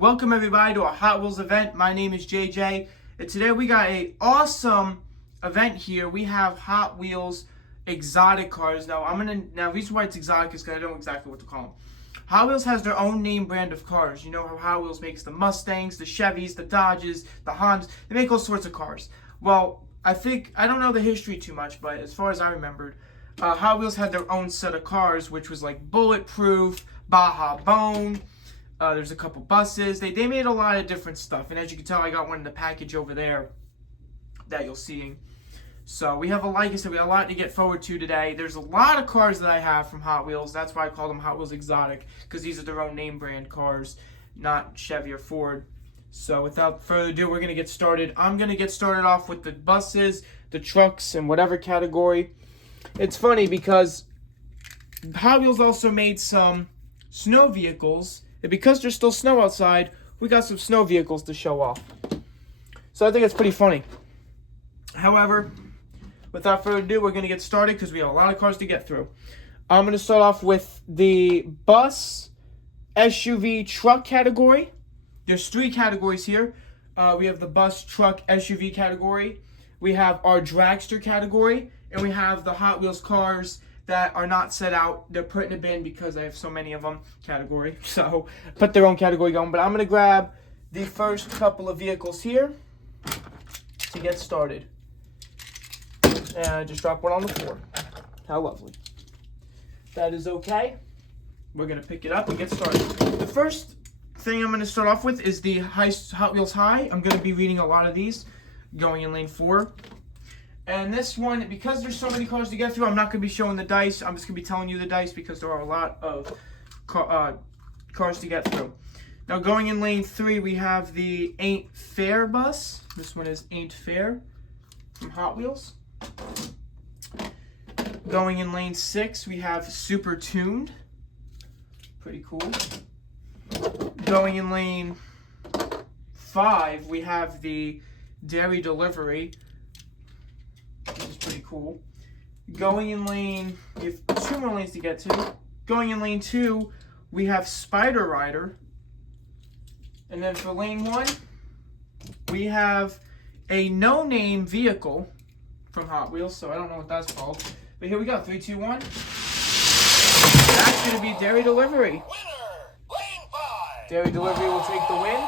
Welcome everybody to a Hot Wheels event. My name is JJ, and today we got a awesome event here. We have Hot Wheels exotic cars. Now the reason why it's exotic is because I don't know exactly what to call them. Hot Wheels has their own name brand of cars. You know how Hot Wheels makes the Mustangs, the Chevys, the Dodges, the Hondas. They make all sorts of cars. Well, I don't know the history too much, but as far as I remembered, Hot Wheels had their own set of cars, which was like Bulletproof, Baja Bone. There's a couple buses. They made a lot of different stuff. And as you can tell, I got one in the package over there that you'll see. So we have, like I said, we have a lot to get forward to today. There's a lot of cars that I have from Hot Wheels. That's why I call them Hot Wheels Exotic, because these are their own name brand cars, not Chevy or Ford. So without further ado, we're going to get started. I'm going to get started off with the buses, the trucks, and whatever category. It's funny because Hot Wheels also made some snow vehicles. And because there's still snow outside, we got some snow vehicles to show off. So I think it's pretty funny. However, without further ado, we're going to get started because we have a lot of cars to get through. I'm going to start off with the bus, SUV, truck category. There's three categories here. We have the bus, truck, SUV category. We have our dragster category. And we have the Hot Wheels cars that are not set out. They're put in a bin because I have so many of them category. So put their own category going. But I'm going to grab the first couple of vehicles here to get started. And I just dropped one on the floor. How lovely. That is okay. We're going to pick it up and get started. The first thing I'm going to start off with is the Hot Wheels High. I'm going to be reading a lot of these going in lane 4. And this one, because there's so many cars to get through, I'm not going to be showing the dice. I'm just going to be telling you the dice because there are a lot of cars to get through. Now, going in lane 3, we have the Ain't Fair bus. This one is Ain't Fair from Hot Wheels. Going in lane 6, we have Super Tuned. Pretty cool. Going in lane 5, we have the Dairy Delivery. Which is pretty cool. Going in lane, we have 2 more lanes to get to. Going in lane 2, we have Spider Rider. And then for lane 1, we have a no-name vehicle from Hot Wheels, so I don't know what that's called. But here we go, 3, 2, 1. That's going to be Dairy Delivery. Winner, lane 5. Dairy Delivery will take the win.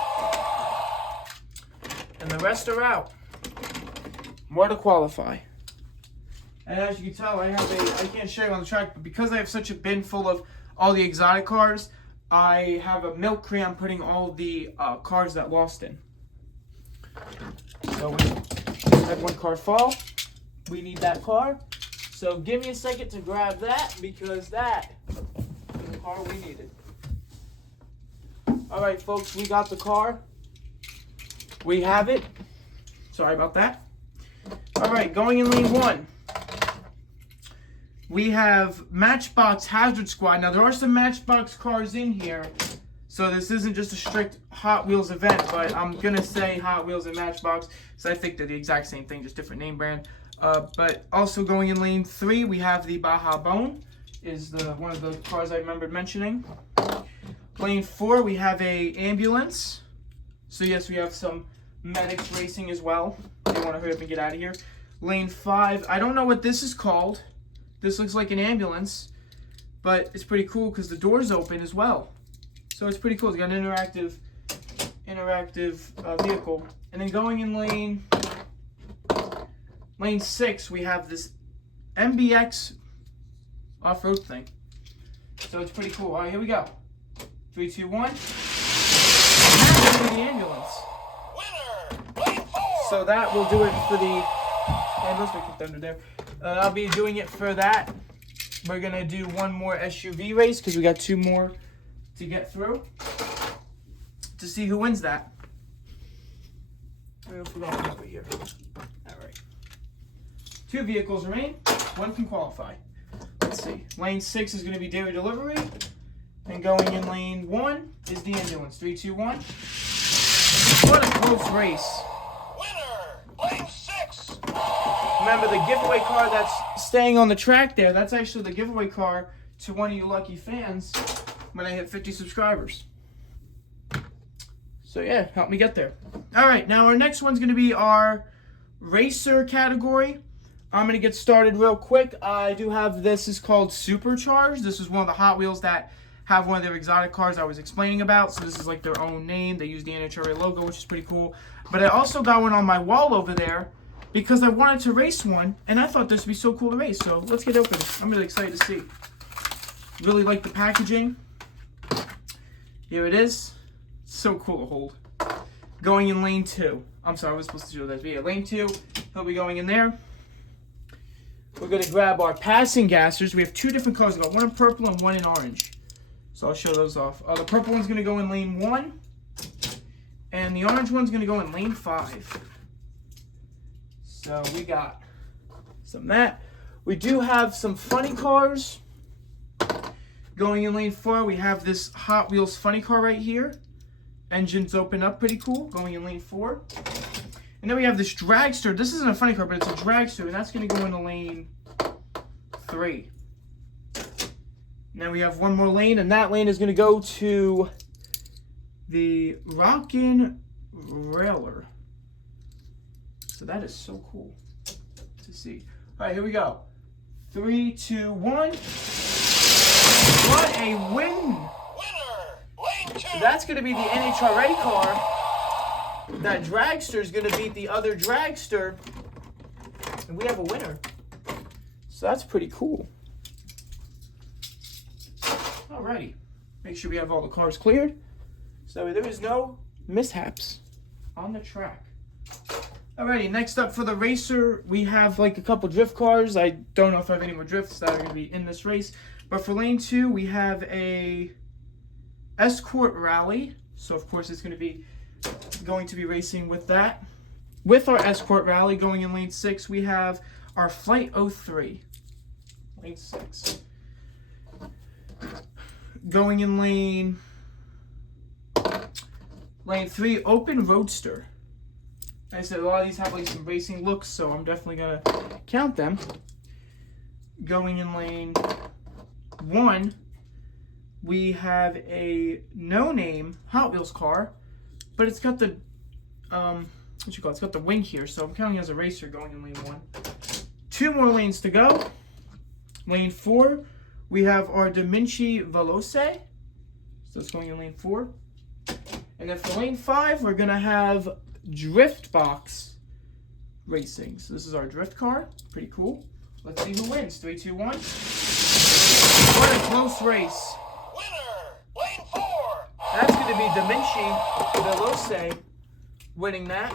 And the rest are out. More to qualify. And as you can tell, I can't show you on the track, but because I have such a bin full of all the exotic cars, I have a milk crate I'm putting all the cars that lost in. So we had one car fall. We need that car. So give me a second to grab that because that is the car we needed. All right, folks, we got the car. We have it. Sorry about that. All right, going in lane 1. We have Matchbox Hazard Squad. Now, there are some Matchbox cars in here, so this isn't just a strict Hot Wheels event, but I'm going to say Hot Wheels and Matchbox, because I think they're the exact same thing, just different name brand. But also going in lane 3, we have the Baja Bone, is one of the cars I remembered mentioning. Lane 4, we have a ambulance. So, yes, we have some medics racing as well. They want to hurry up and get out of here. Lane 5, I don't know what this is called. This looks like an ambulance, but it's pretty cool because the door's open as well. So it's pretty cool. It's got an interactive vehicle. And then going in lane 6, we have this MBX off-road thing. So it's pretty cool. All right, here we go. 3, 2, 1. That's the ambulance. Winner, lane 4. So that will do it for the ambulance. We kicked under there. I'll be doing it for that. We're going to do one more SUV race because we got 2 more to get through to see who wins that. I forgot over here. All right. 2 vehicles remain. 1 can qualify. Let's see. Lane 6 is going to be Dairy Delivery. And going in lane 1 is the ambulance. 3, 2, 1. What a close race. Winner, lane 6. Remember, the giveaway car that's staying on the track there, that's actually the giveaway car to one of you lucky fans when I hit 50 subscribers. So yeah, help me get there. All right, now our next one's gonna be our racer category. I'm gonna get started real quick. I do have this is called Supercharged. This is one of the Hot Wheels that have one of their exotic cars I was explaining about. So this is like their own name. They use the NHRA logo, which is pretty cool. But I also got one on my wall over there because I wanted to race one, and I thought this would be so cool to race. So let's get open. I'm really excited to see. Really like the packaging. Here it is. So cool to hold. Going in lane 2. I'm sorry, I was supposed to show that. But yeah, lane 2. He'll be going in there. We're going to grab our passing gassers. We have 2 different colors. We got one in purple and one in orange. So I'll show those off. The purple one's going to go in lane 1. And the orange one's going to go in lane 5. So we got some of that. We do have some funny cars. Going in lane 4, we have this Hot Wheels funny car right here. Engines open up, pretty cool. Going in lane 4. And then we have this dragster. This isn't a funny car, but it's a dragster, and that's going to go into lane 3. Now we have one more lane, and that lane is going to go to the Rockin' Railer. So that is so cool to see. All right, here we go. 3, 2, 1. What a win! Winner! Lane 2! So that's going to be the NHRA car. That dragster is going to beat the other dragster. And we have a winner. So that's pretty cool. Alrighty. Make sure we have all the cars cleared. So there is no mishaps on the track. Alrighty, next up for the racer, we have like a couple drift cars. I don't know if I have any more drifts that are going to be in this race. But for lane 2, we have a Escort Rally. So of course it's going to be racing with that. With our Escort Rally going in lane 6, we have our Flight 03. Lane 6. Going in lane 3, Open Roadster. Like I said, a lot of these have like some racing looks, so I'm definitely going to count them. Going in lane 1, we have a no-name Hot Wheels car, but it's got the it's got the wing here, so I'm counting as a racer going in lane 1. 2 more lanes to go. Lane 4, we have our Da Vinci Veloce, so it's going in lane 4. And then for lane 5, we're gonna have Drift Box Racing. So this is our drift car, pretty cool. Let's see who wins. 3, 2, 1. What a close race. Winner! Lane 4! That's going to be Da Vinci Veloce winning that.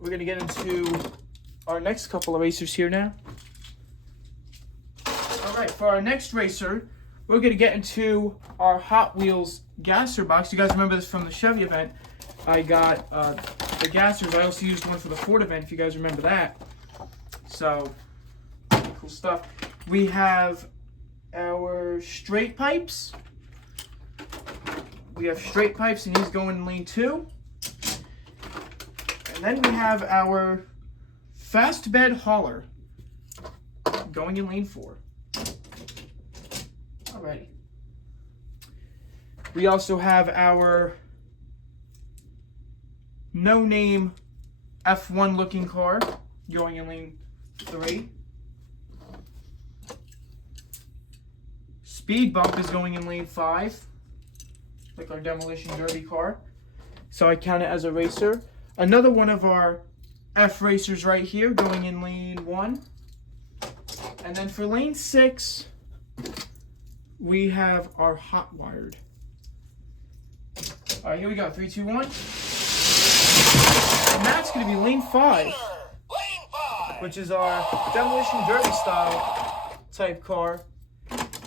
We're going to get into our next couple of racers here now. Alright, for our next racer, we're going to get into our Hot Wheels gasser box. You guys remember this from the Chevy event. I got the gassers. I also used one for the Ford event, if you guys remember that. So, cool stuff. We have our straight pipes. We have straight pipes, and he's going in lane 2. And then we have our fast bed hauler going in lane 4. Alrighty. We also have our no-name F1 looking car going in lane 3. Speed Bump is going in lane 5, like our Demolition Derby car. So I count it as a racer. Another one of our F racers right here going in lane 1. And then for lane 6, we have our Hot Wired. All right, here we go. 3, 2, 1. And that's going to be lane 5. Winner! Lane 5! Which is our Demolition Derby style type car.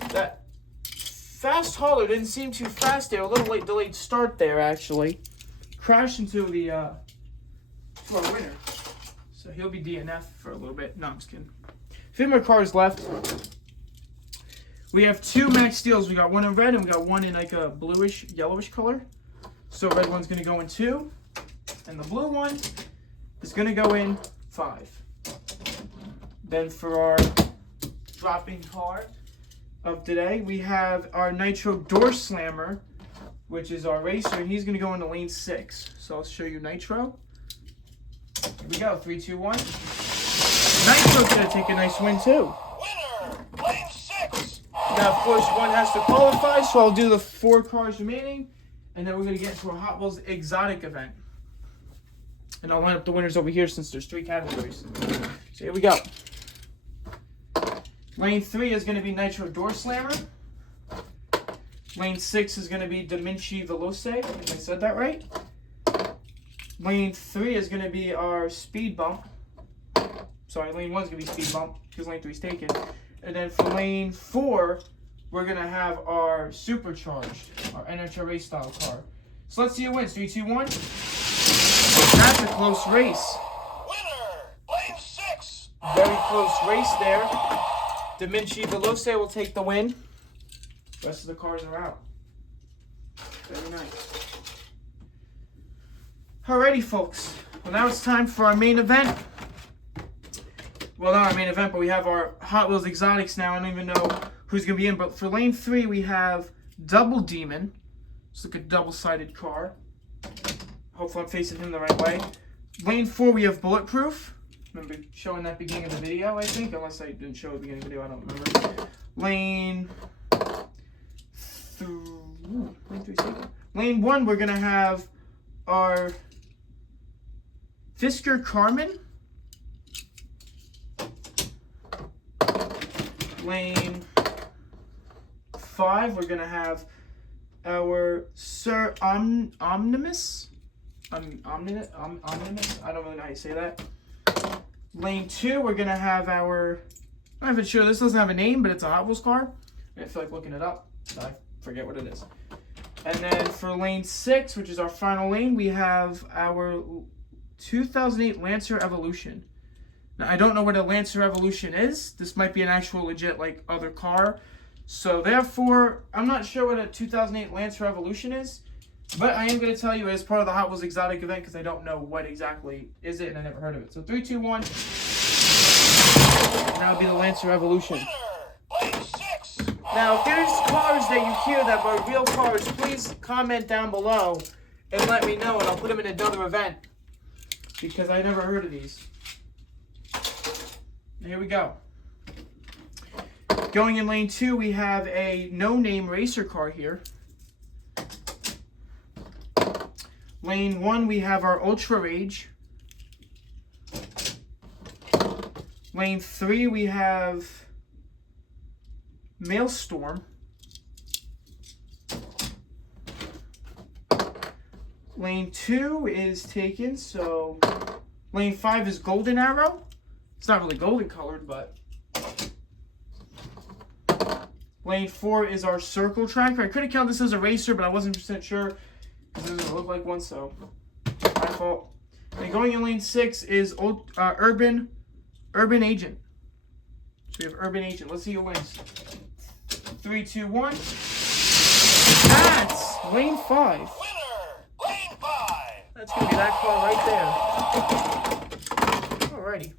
That fast hauler didn't seem too fast there. A little late delayed start there, actually. Crashed into the to our winner. So he'll be DNF for a little bit. No, I'm just kidding. A few more cars left. We have 2 Max Steels. We got one in red and we got one in like a bluish, yellowish color. So red one's going to go in 2. And the blue one is going to go in 5. Then for our dropping car of today, we have our Nitro Door Slammer which is our racer, and he's going to go into lane 6. So I'll show you Nitro. Here we go. 3, 2, 1. Nitro's going to take a nice win too. Winner, lane 6. Now, of course, one has to qualify, so I'll do the 4 cars remaining, and then we're going to get into a Hot Wheels exotic event. And I'll line up the winners over here since there's 3 categories. So here we go. Lane 3 is going to be Nitro Door Slammer. Lane 6 is going to be Da Vinci Veloce, if I said that right. Lane 3 is going to be our Speed Bump. Sorry, lane 1 is going to be Speed Bump because lane 3 is taken. And then for lane 4, we're going to have our Supercharged, our NHL race style car. So let's see who wins. 3, 2, 1. That's a close race. Winner, lane 6. Very close race there. Da Vinci Veloce will take the win. The rest of the cars are out. Very nice. Alrighty, folks. Well, now it's time for our main event. Well, not our main event, but we have our Hot Wheels Exotics now. I don't even know who's going to be in. But for lane 3, we have Double Demon. It's like a double-sided car. Hopefully I'm facing him the right way. Lane 4, we have Bulletproof. Remember showing that beginning of the video, I think? Unless I didn't show the beginning of the video, I don't remember. Lane 1, we're going to have our Fisker Carmen. Lane 5, we're going to have our Sir Omnimus. Omnimus? I don't really know how you say that. Lane 2, we're going to have our... I'm not even sure. This doesn't have a name, but it's a Hot Wheels car. I feel like looking it up. I forget what it is. And then for lane 6, which is our final lane, we have our 2008 Lancer Evolution. Now, I don't know what a Lancer Evolution is. This might be an actual legit, like, other car. So, therefore, I'm not sure what a 2008 Lancer Evolution is. But I am going to tell you as part of the Hot Wheels Exotic event because I don't know what exactly is it and I never heard of it. So 3, 2, 1. And that would be the Lancer Evolution. Winner, lane 6. Now, if there's cars that you hear that are real cars, please comment down below and let me know and I'll put them in another event because I never heard of these. Here we go. Going in lane 2, we have a no-name racer car here. Lane 1, we have our Ultra Rage. Lane 3, we have Maelstrom. Lane 2 is taken, so lane 5 is Golden Arrow. It's not really golden colored, but... Lane 4 is our Circle Tracker. I couldn't count this as a racer, but I wasn't % sure. Because it doesn't look like one, so my fault. And going in lane 6 is Urban Agent. So we have Urban Agent. Let's see who wins. 3, 2, 1. That's lane 5. Winner, lane 5. That's going to be that car right there. Alrighty.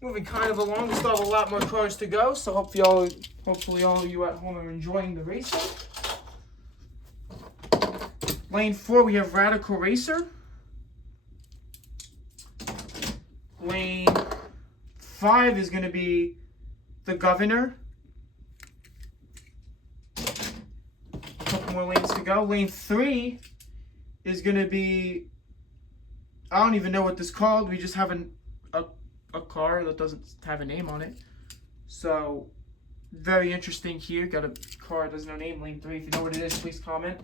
Moving kind of along. We still have a lot more cars to go, so hopefully all of you at home are enjoying the racing. Lane 4, we have Radical Racer. Lane 5 is going to be the Governor. A couple more lanes to go. Lane 3 is going to be... I don't even know what this is called. We just have a car that doesn't have a name on it. So, very interesting here. Got a car that has no name. Lane 3, if you know what it is, please comment.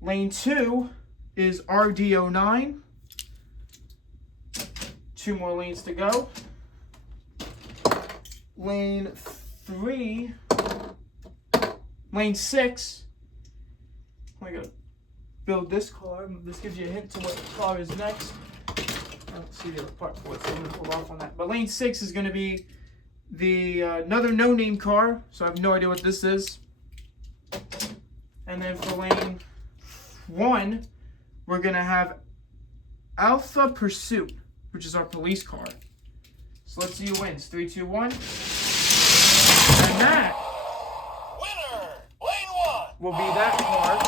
Lane 2 is RD09. 2 more lanes to go. Lane 6. I gotta build this car. This gives you a hint to what car is next. I don't see the other part for it, so I'm gonna pull off on that. But lane 6 is gonna be the another no-name car, so I have no idea what this is. And then for lane 1, we're going to have Alpha Pursuit, which is our police car. So let's see who wins. 3, 2, 1. And that... Winner, lane 1. will be that car.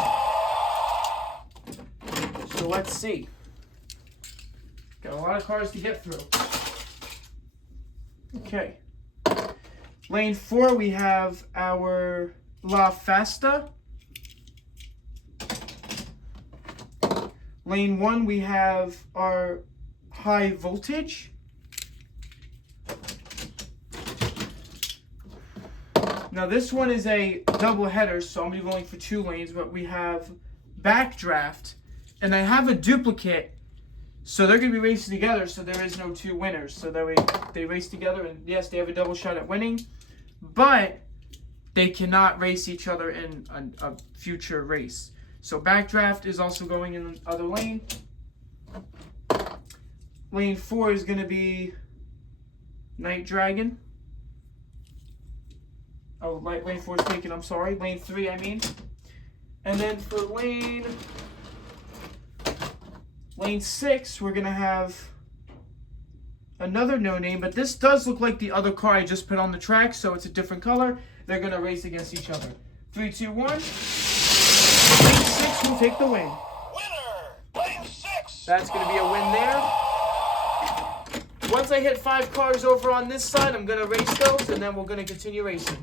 So let's see. Got a lot of cars to get through. Okay. Lane 4, we have our La Festa. Lane 1, we have our High Voltage. Now this one is a double header, so I'm going to be going for 2 lanes, but we have Backdraft, and I have a duplicate, so they're going to be racing together, so there is no 2 winners. So that way they race together, and yes, they have a double shot at winning, but they cannot race each other in a future race. So Backdraft is also going in the other lane. Lane 4 is going to be Night Dragon. Oh, lane 4 is taken, I'm sorry. Lane 3, I mean. And then for lane 6, we're going to have another no name, but this does look like the other car I just put on the track, so it's a different color. They're going to race against each other. 3, 2, 1. Lane 6 will take the win. Winner, lane 6. That's going to be a win there. Once I hit 5 cars over on this side, I'm going to race those, and then we're going to continue racing.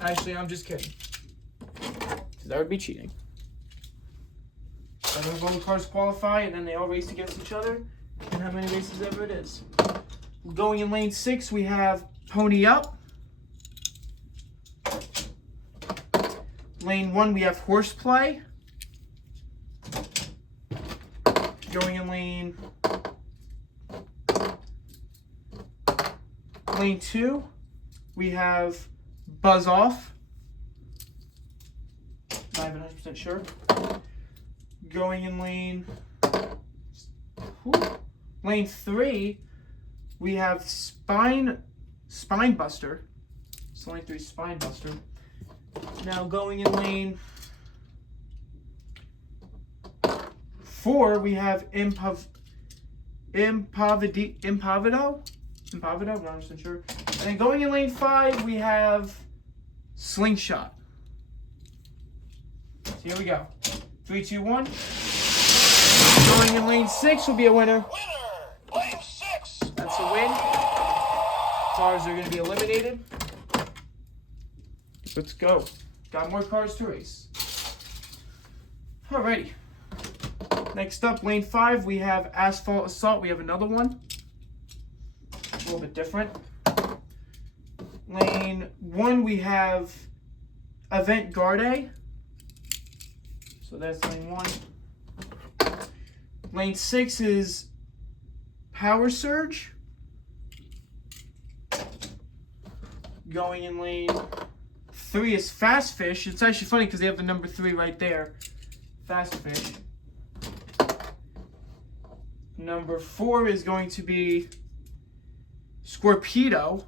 Actually, I'm just kidding. Because that would be cheating. So I'm going to go the cars qualify, and then they all race against each other. And how many races ever it is. Going in lane 6, we have Pony Up. Lane 1, we have Horseplay. Going in lane 2, we have Buzz Off. Not even 100% sure. Going in lane 3, we have Spine Buster. So lane 3 is Spine Buster. Now going in lane 4, we have Impavido. I'm not 100% sure. And then going in lane 5, we have Slingshot. So here we go. 3, 2, 1. Going in lane 6 will be a winner. Winner, lane 6. That's a win. Cars are going to be eliminated. Let's go. Got more cars to race. Alrighty. Next up, lane 5, we have Asphalt Assault. We have another one. A little bit different. Lane 1, we have Avant Garde. So that's lane 1. Lane 6 is Power Surge. Going in lane 3 is Fast Fish. It's actually funny because they have the number 3 right there. Fast Fish. Number 4 is going to be Scorpedo.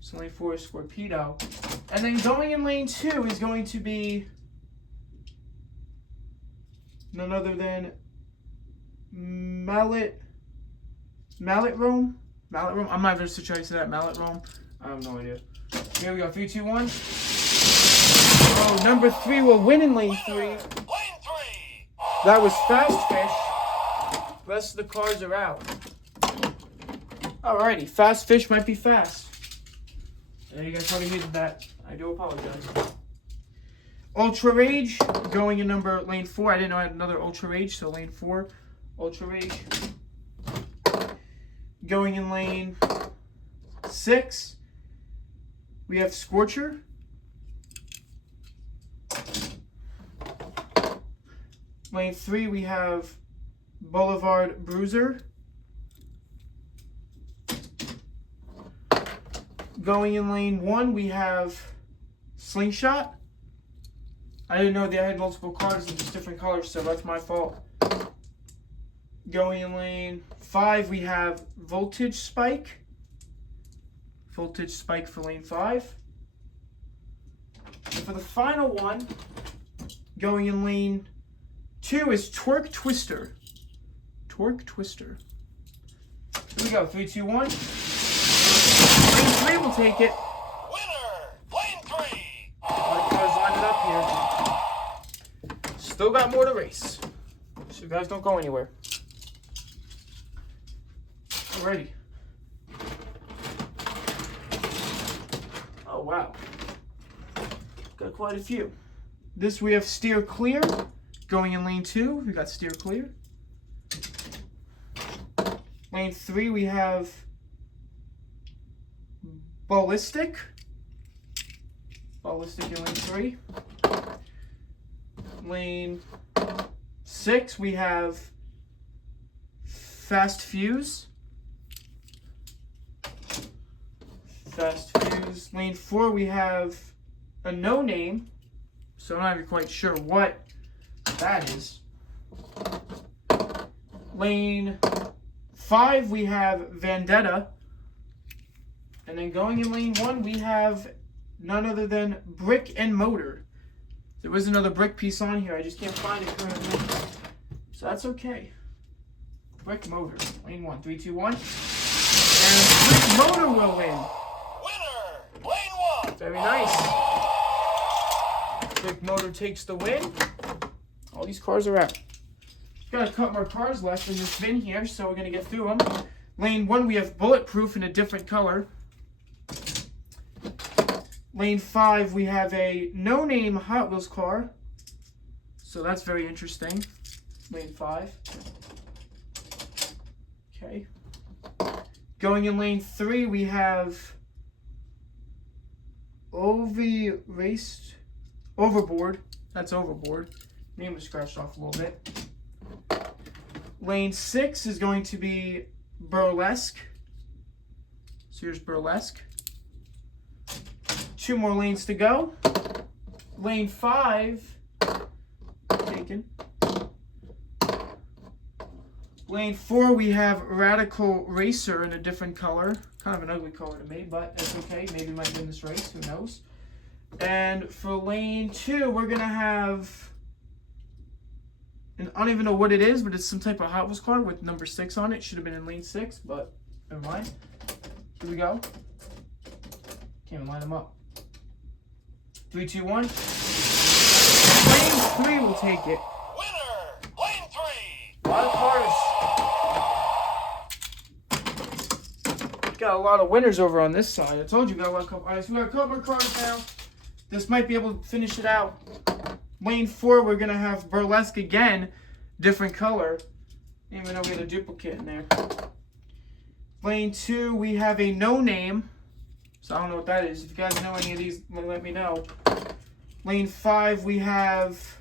So lane 4 is Scorpedo. And then going in lane 2 is going to be none other than Mallet Roam. I'm not even sure how to say that. Mallet Roam. I have no idea. Here we go. 3, 2, 1. Oh, number 3 will win in lane 3. Lane 3. That was Fast Fish. Rest of the cars are out. Alrighty, Fast Fish might be fast. I know you guys probably needed that. I do apologize. Ultra Rage going in lane 4. I didn't know I had another Ultra Rage, so lane 4, Ultra Rage. Going in lane 6, we have Scorcher. Lane 3, we have Boulevard Bruiser. Going in lane 1, we have Slingshot. I didn't know they had multiple cars in just different colors, so that's my fault. Going in lane 5, we have Voltage Spike. Voltage Spike for lane 5. And for the final one, going in lane 2 is Torque Twister. Torque Twister. Here we go. 3, 2, 1. Lane 3 will take it. Winner, lane 3. All the cars lining Still got more to race. So you guys don't go anywhere. Alrighty. Oh, wow. Got quite a few. This we have steer clear. Going in lane 2, we got steer clear. Lane 3, we have ballistic. Ballistic in lane 3. Lane 6, we have fast fuse. Fast fuse. Lane 4, we have a no name. So I'm not even quite sure what that is. Lane 5, we have Vendetta. And then going in lane 1, we have none other than Brick and Motor. There was another brick piece on here. I just can't find it currently. So that's okay. Brick Motor. Lane 1. 3, 2, 1. And Brick Motor will win. Winner, lane 1. Very nice. Brick Motor takes the win. All these cars are out. Got a couple more cars left in this bin here, so we're going to get through them. Lane 1, we have Bulletproof in a different color. Lane 5, we have a no-name Hot Wheels car. So that's very interesting. Lane 5. Okay. Going in lane 3, we have Overboard. That's Overboard. Name was scratched off a little bit. Lane 6 is going to be Burlesque. So here's Burlesque. 2 more lanes to go. Lane 5, taken. Lane 4, we have Radical Racer in a different color. Kind of an ugly color to me, but that's okay. Maybe we might win this race. Who knows? And for lane 2, we're going to have... And I don't even know what it is, but it's some type of Hot Wheels car with number 6 on it. Should have been in lane 6, but never mind. Here we go. Can't even line them up. 3, 2, 1. Lane 3 will take it. Winner, lane 3. A lot of cars. Got a lot of winners over on this side. I told you, got a lot of couple. Alright, so we got a couple more cars now. This might be able to finish it out. Lane 4, we're going to have Burlesque again. Different color. Didn't even know we had a duplicate in there. Lane 2, we have a no name. So I don't know what that is. If you guys know any of these, let me know. Lane 5, we have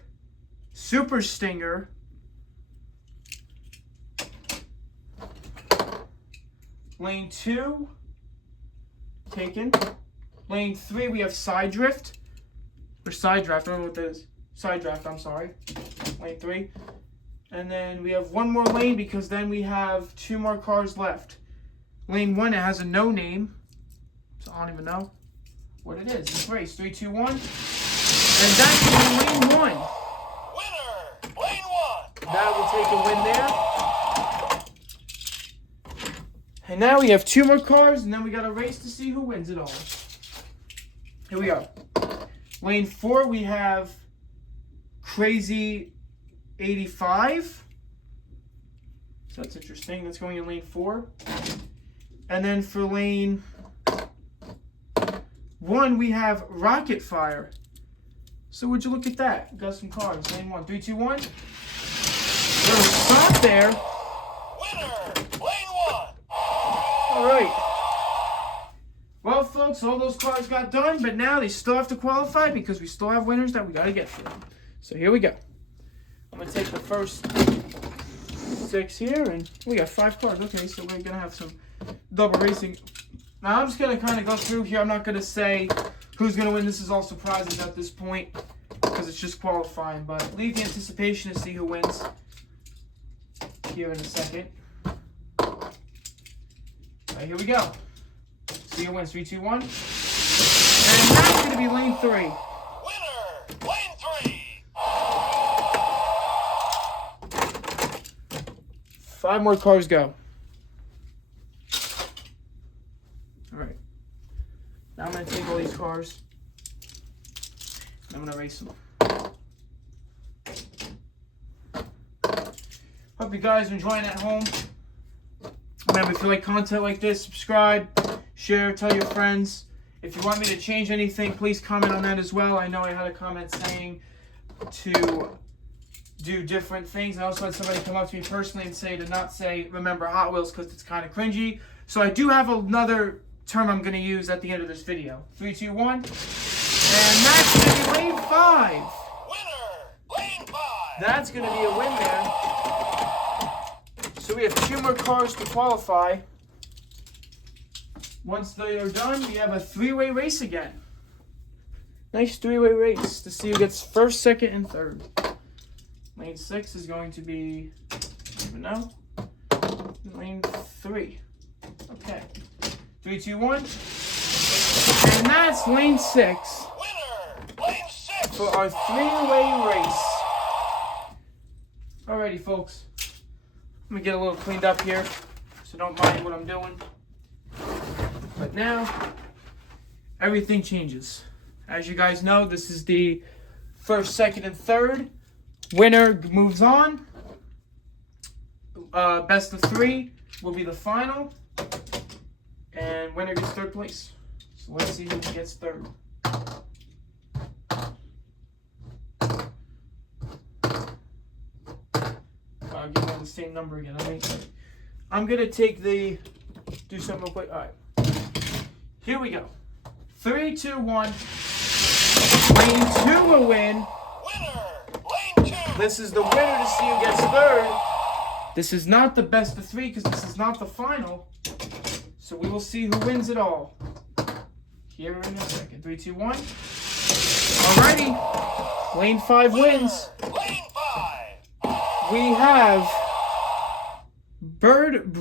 Super Stinger. Lane 2, taken. Lane 3, we have Side Drift. Or Side Draft, I don't know what that is. Side Draft, I'm sorry. Lane 3. And then we have one more lane because then we have 2 more cars left. Lane 1, it has a no name. So I don't even know what it is. It's race. 3, 2, 1. And that's lane 1. Winner, lane 1. That will take a win there. And now we have 2 more cars, and then we got a race to see who wins it all. Here we go. Lane 4, we have Crazy 85. So that's interesting. That's going in lane 4. And then for lane 1, we have Rocket Fire. So would you look at that? Got some cars. Lane 1. 3, 2, 1. Little stop there. Winner, lane 1. All right. Well, folks, all those cars got done, but now they still have to qualify because we still have winners that we got to get through. So here we go. I'm going to take the first 6 here, and we got 5 cars. Okay, so we're going to have some double racing. Now, I'm just going to kind of go through here. I'm not going to say who's going to win. This is all surprises at this point because it's just qualifying, but leave the anticipation to see who wins here in a second. All right, here we go. See who wins. 3, 2, 1. And that's going to be lane 3. Winner, lane 3. 5 more cars go. Alright. Now I'm going to take all these cars. And I'm going to race them. hope you guys are enjoying at home. Remember, if you like content like this, subscribe, share, tell your friends. If you want me to change anything, please comment on that as well. I know I had a comment saying to do different things. I also had somebody come up to me personally and say to not say remember Hot Wheels because it's kind of cringy. So I do have another term I'm going to use at the end of this video. 3, 2, 1. And that's going to be lane 5. Winner, lane 5. That's going to be a win there. So we have 2 more cars to qualify. Once they are done, we have a 3-way race again. Nice 3-way race to see who gets first, second, and third. Lane 6 is going to be, I don't even know, lane 3. Okay. 3, 2, 1. And that's lane 6 Winner, lane 6. for our 3-way race. Alrighty, folks. Let me get a little cleaned up here, so don't mind what I'm doing. But now, everything changes. As you guys know, this is the first, second, and third. Winner moves on. Best of 3 will be the final. And winner gets third place. So let's see who gets third. I'll give them the same number again. I'm going to do something real quick. All right. Here we go. 3, 2, 1. Lane 2 will win. Winner, lane 2. This is the winner to see who gets third. This is not the best of 3 because this is not the final. So we will see who wins it all. Here in a second. 3, 2, 1. Alrighty. Lane 5 wins. Lane 5. We have Bird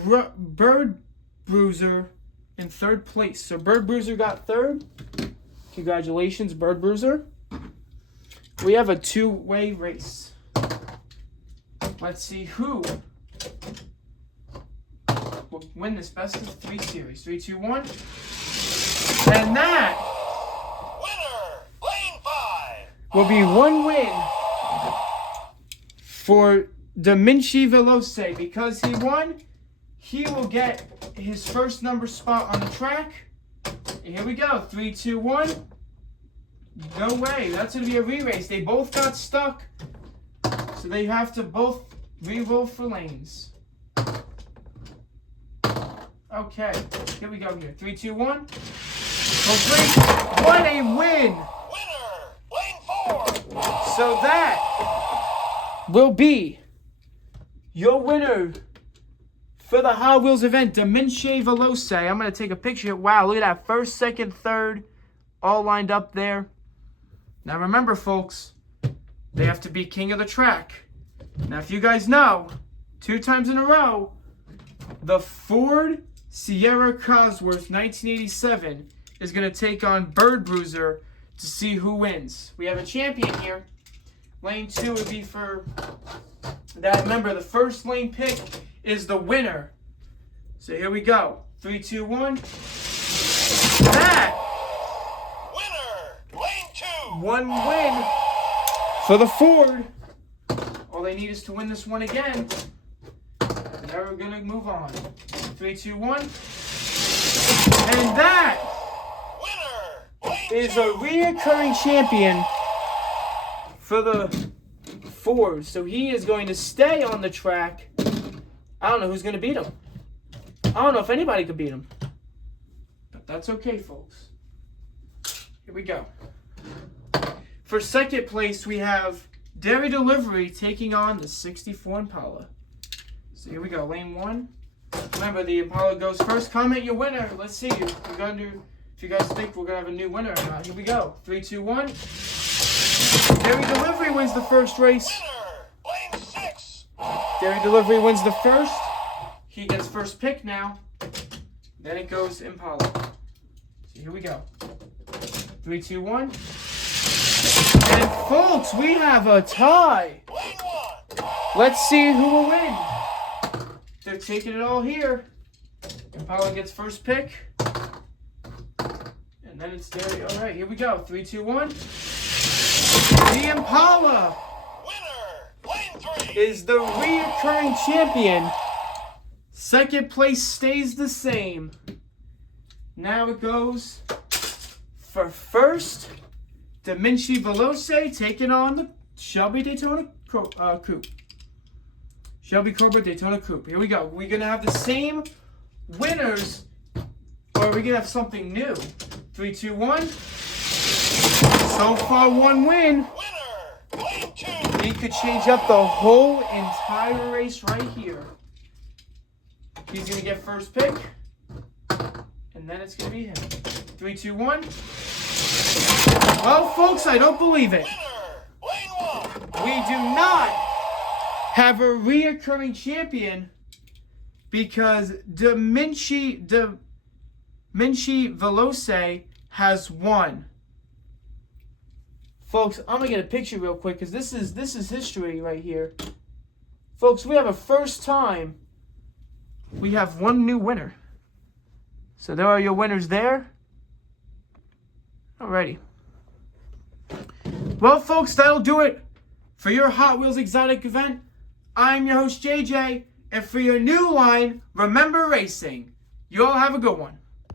Bruiser in third place. So Bird Bruiser got third. Congratulations, Bird Bruiser. We have a 2-way race. Let's see who will win this best of 3 series. 3, 2, 1. And that Winner, lane 5. will be 1 win for Da Vinci Veloce. Because he won, he will get his first number spot on the track. And here we go. 3, 2, 1. No way. That's going to be a re-race. They both got stuck. So they have to both re-roll for lanes. Okay. Here we go here. 3, 2, 1. Complete. What a win. Winner, lane 4. So that will be your winner for the Hot Wheels event, Da Vinci Veloce. I'm going to take a picture. Wow, look at that. First, second, third, all lined up there. Now remember, folks, they have to be king of the track. Now, if you guys know, 2 times in a row, the Ford Sierra Cosworth 1987 is going to take on Bird Bruiser to see who wins. We have a champion here. Lane 2 would be for that. Remember, the first lane pick is the winner. So here we go. 3, 2, 1. That Winner, lane 2. 1 win for the Ford. All they need is to win this one again. And they're going to move on. 3, 2, 1. And that Winner, lane is 2. a reoccurring champion for the Ford. So he is going to stay on the track. I don't know who's going to beat him. I don't know if anybody could beat him. But that's okay, folks. Here we go. For second place, we have Dairy Delivery taking on the 64 Impala. So here we go. Lane 1. Remember, the Impala goes first. Comment your winner. Let's see. If you guys think we're going to have a new winner or not. Here we go. 3, 2, 1. Dairy Delivery wins the first race. Winner, lane 6. Dairy Delivery wins the first. He gets first pick now. Then it goes Impala. So here we go. 3, 2, 1. And folks, we have a tie. Lane 1. Let's see who will win. They're taking it all here. Impala gets first pick. And then it's Dairy. All right, here we go. 3, 2, 1. The Impala Winner, lane 3. is the reoccurring champion. Second place stays the same. Now it goes for first. Da Vinci Veloce taking on the Shelby Daytona Coupe. Shelby Cobra Daytona Coupe. Here we go. We're going to have the same winners, or are we going to have something new? 3, 2, 1. So far, one win. Winner. Lane 2. He could change up the whole entire race right here. He's going to get first pick. And then it's going to be him. 3, 2, 1. Well, folks, I don't believe it. Winner. Lane 1. We do not have a reoccurring champion because Da Vinci Veloce has won. Folks, I'm gonna get a picture real quick because this is history right here. Folks, we have a first time. We have one new winner. So there are your winners there. Alrighty. Well, folks, that'll do it for your Hot Wheels Exotic event. I'm your host, JJ, and for your new line, remember racing. You all have a good one.